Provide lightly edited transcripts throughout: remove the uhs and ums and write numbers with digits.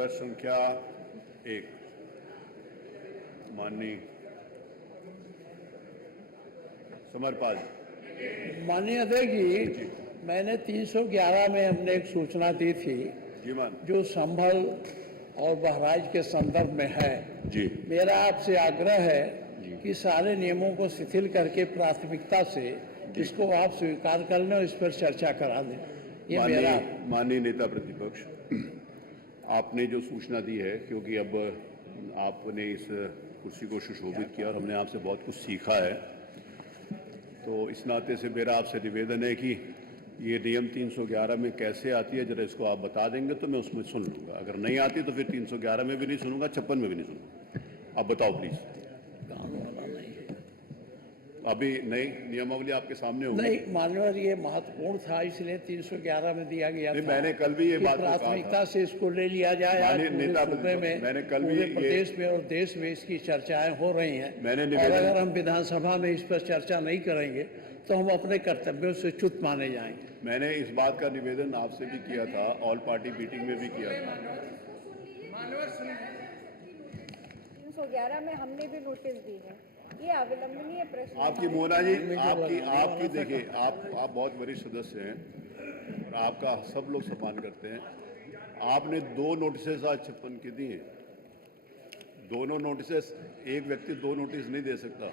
प्रश्न संख्या 1 माननीय समरपाल। माननीय अध्यक्ष जी, मैंने 311 में हमने एक सूचना दी थी जी मान जो संभल और बहराइच के संदर्भ में है। जी मेरा आपसे आग्रह है कि सारे नियमों को शिथिल करके प्राथमिकता से इसको आप स्वीकार कर लें और इस पर चर्चा करा दें। ये मेरा माननीय नेता प्रतिपक्ष, आपने जो सूचना दी है, क्योंकि अब आपने इस कुर्सी को सुशोभित किया और हमने आपसे बहुत कुछ सीखा है, तो इस नाते से मेरा आपसे निवेदन है कि ये नियम 311 में कैसे आती है, जरा इसको आप बता देंगे तो मैं उसमें सुन लूँगा। अगर नहीं आती तो फिर 311 में भी नहीं सुनूंगा, 56 में भी नहीं सुनूंगा। आप बताओ प्लीज़। अभी नई नियमावली आपके सामने होगी। नहीं माननीय, ये महत्वपूर्ण था इसलिए 311 में दिया गया था। मैंने कल भी ये बात प्राथमिकता से इसको ले लिया जाए। आज नेता सूबे में, मैंने कल भी प्रदेश में और देश में इसकी चर्चाएं हो रही हैं। और अगर हम विधानसभा में इस पर चर्चा नहीं करेंगे तो हम अपने कर्तव्यों से च्युत माने जाएंगे। मैंने इस बात का निवेदन आपसे भी किया था, ऑल पार्टी मीटिंग में भी किया था। 311 में हमने भी नोटिस दी है। ये अविलंबनीय प्रश्न। आपकी मोना जी, आपकी देखिए, आप बहुत वरिष्ठ सदस्य हैं और आपका सब लोग सम्मान करते हैं। आपने 2 नोटिस आज 56 के दिए। दोनों नोटिस, एक व्यक्ति 2 नोटिस नहीं दे सकता,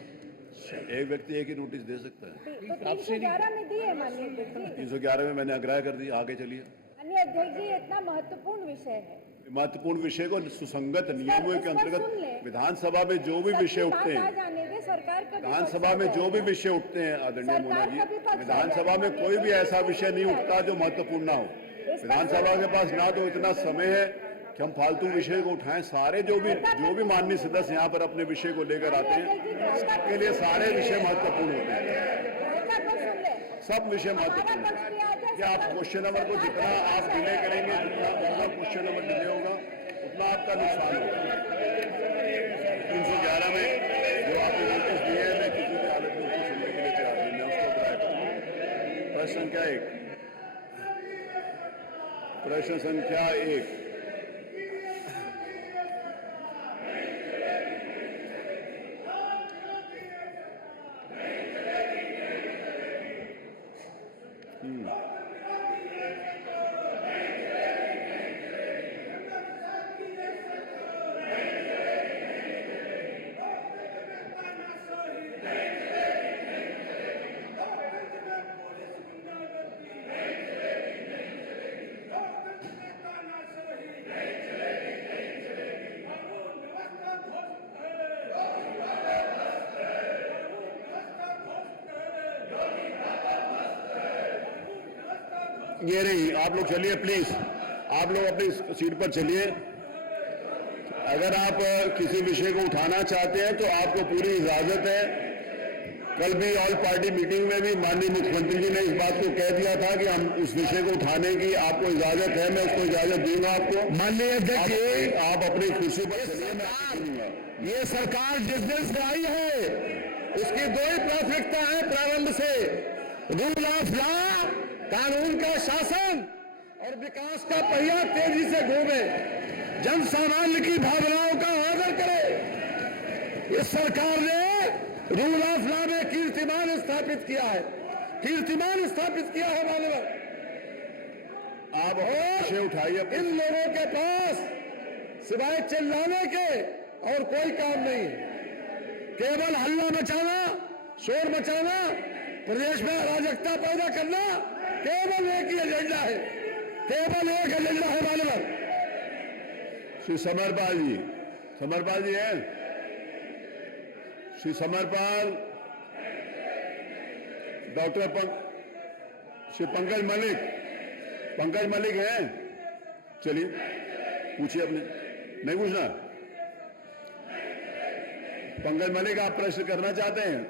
एक व्यक्ति एक ही नोटिस दे सकता है। तो 311 में दिए माननीय अध्यक्ष जी। 311 में मैंने आग्रह कर दिया। आगे चलिए। माननीय अध्यक्ष जी, इतना महत्वपूर्ण विषय है। महत्वपूर्ण विषय को सुसंगत नियमों के अंतर्गत विधानसभा में जो भी विषय उठते हैं, विधानसभा में जो भी विषय उठते हैं आदरणीय मोना जी, विधानसभा में कोई भी ऐसा विषय नहीं उठता जो महत्वपूर्ण ना हो। विधानसभा के पास ना तो इतना समय है कि हम फालतू विषय को उठाएं। सारे जो भी माननीय सदस्य यहाँ पर अपने विषय को लेकर आते हैं, सबके लिए सारे विषय महत्वपूर्ण होते हैं। सब विषय महत्वपूर्ण है कि आप क्वेश्चन नंबर को जितना आप डिले करेंगे, जितना क्वेश्चन नंबर डिले होगा उतना आपका नुकसान होगा। 311 में जो आपने नोटिस दिए हैं, मैं किसी भी हालत में उसको सुनने के लिए तैयार नहीं, मैं उसको ट्राई करूँगा। प्रश्न संख्या 1 प्रश्न संख्या 1 ये नहीं, आप लोग चलिए प्लीज, आप लोग अपनी सीट पर चलिए। अगर आप किसी विषय को उठाना चाहते हैं तो आपको पूरी इजाजत है। कल भी ऑल पार्टी मीटिंग में भी माननीय मुख्यमंत्री जी ने इस बात को कह दिया था कि हम उस विषय को उठाने की आपको इजाजत है, मैं उसको इजाजत दूंगा आपको। माननीय अध्यक्ष जी, आप अपनी कुर्सी पर चलिए, मैं सुनूंगा। ये सरकार जिस दिन से आई है उसकी 2 ही प्राथमिकता है प्रारंभ से, रूल ऑफ लॉ, कानून का शासन और विकास का पहिया तेजी से घूमे, जन सामान्य की भावनाओं का आदर करे। इस सरकार ने रूल ऑफ लॉ में कीर्तिमान स्थापित किया है, कीर्तिमान स्थापित किया है माननीय। आप विषय उठाइए। इन लोगों के पास सिवाय चिल्लाने के और कोई काम नहीं, केवल हल्ला मचाना, शोर मचाना, प्रदेश में अराजकता पैदा करना, केवल एक ही एजेंडा है, केवल एक एजेंडा है माननीय। श्री समरपाल जी हैं? श्री समरपाल, श्री पंकज मलिक हैं? चलिए पूछिए। अपने नहीं पूछना? पंकज मलिक, आप प्रश्न करना चाहते हैं?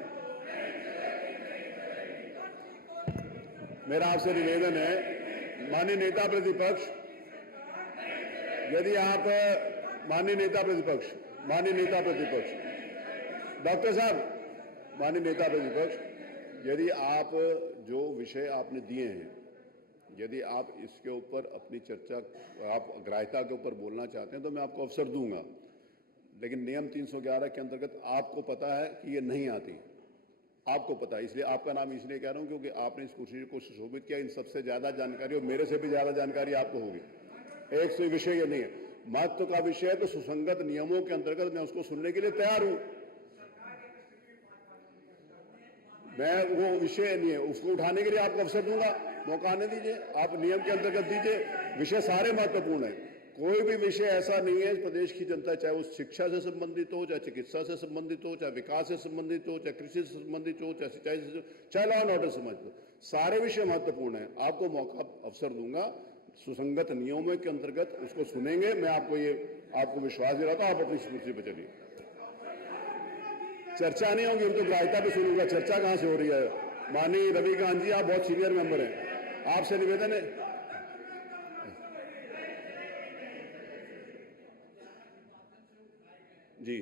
मेरा आपसे निवेदन है, माननीय नेता प्रतिपक्ष, यदि आप माननीय नेता प्रतिपक्ष, डॉक्टर साहब, माननीय नेता प्रतिपक्ष, यदि आप जो विषय आपने दिए हैं, यदि आप इसके ऊपर अपनी चर्चा, आप ग्राह्यता के ऊपर बोलना चाहते हैं तो मैं आपको अवसर दूंगा, लेकिन नियम 311 के अंतर्गत आपको पता है कि ये नहीं आती, आपको पता है, इसलिए आपका नाम इसलिए कह रहा हूं क्योंकि आपने इस कुर्सी को सुशोभित किया। इन सबसे ज्यादा जानकारी और मेरे से भी ज्यादा जानकारी आपको होगी। एक से विषय ये नहीं है, महत्व का विषय है तो सुसंगत नियमों के अंतर्गत मैं उसको सुनने के लिए तैयार हूं। मैं वो विषय नहीं है, उसको उठाने के लिए आपको अवसर दूंगा, मौका आने दीजिए, आप नियम के अंतर्गत दीजिए। विषय सारे महत्वपूर्ण है, कोई भी विषय ऐसा नहीं है प्रदेश की जनता, चाहे वो शिक्षा से संबंधित हो, चाहे चिकित्सा से संबंधित हो, चाहे विकास से संबंधित हो, चाहे कृषि से संबंधित हो, चाहे सिंचाई से, चाहे लॉ एंड ऑर्डर से संबंधित हो, सारे विषय महत्वपूर्ण है। आपको मौका अवसर दूंगा, सुसंगत नियमों के अंतर्गत उसको सुनेंगे। मैं आपको विश्वास दे रहा था, आप अपनी कुर्सी पर चलिए। चर्चा नहीं होगी तो ग्राह्यता पे सुनूंगा, चर्चा कहां से हो रही है। माननीय रविकांत जी, आप बहुत सीनियर मेंबर हैं, आपसे निवेदन है। जी